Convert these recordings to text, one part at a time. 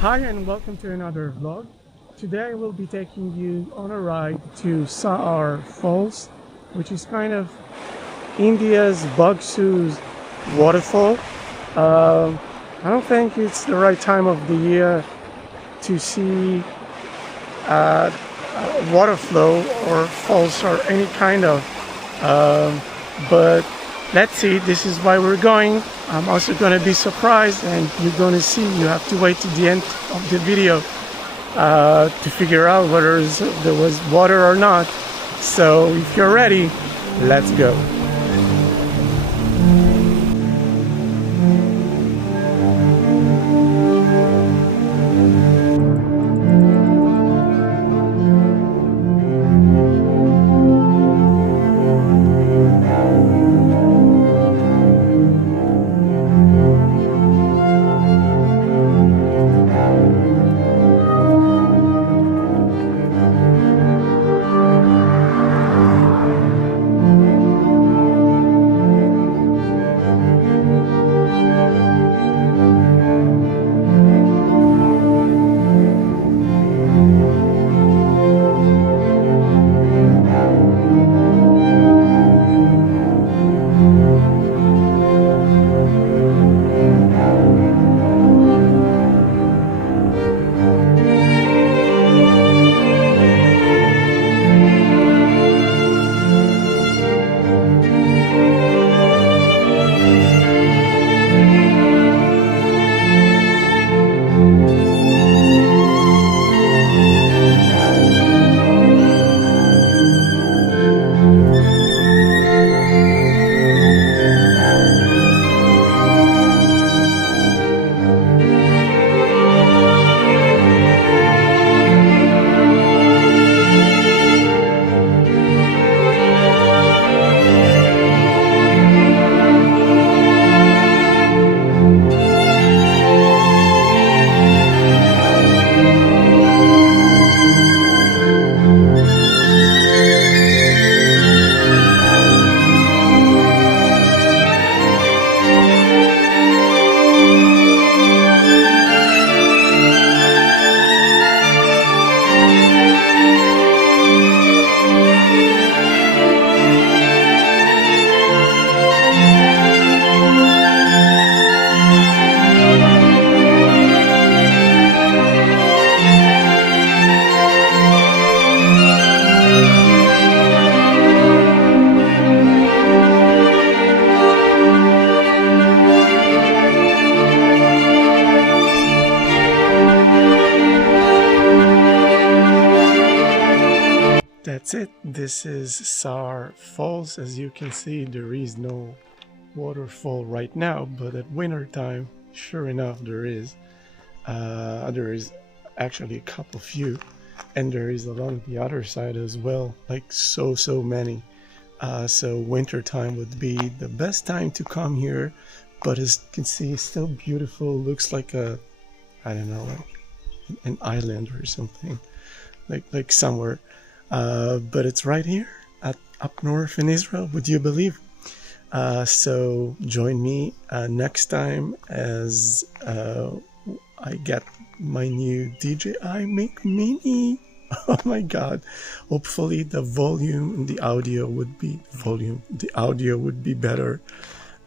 Hi and welcome to another vlog. Today I will be taking you on a ride to Saar Falls, which is kind of India's Bagsu's waterfall. I don't think it's the right time of the year to see water flow or falls or any kind of, but let's see. This is why we're going. I'm also going to be surprised, and you're going to see. You have to wait to the end of the video to figure out whether there was water or not. So if you're ready, let's go. That's it. This is Saar Falls. As you can see, there is no waterfall right now, but at winter time, sure enough, there is. There is actually a couple few, and there is along the other side as well, like so many. So winter time would be the best time to come here, but as you can see, it's still beautiful. Looks like I don't know, like an island or something, like somewhere. But it's right here up north in Israel, would you believe? So join me next time as I get my new DJI Mic Mini. Oh my god. Hopefully the audio would be better,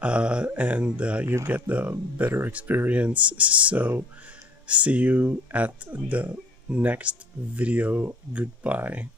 and you get the better experience. So see you at the next video. Goodbye.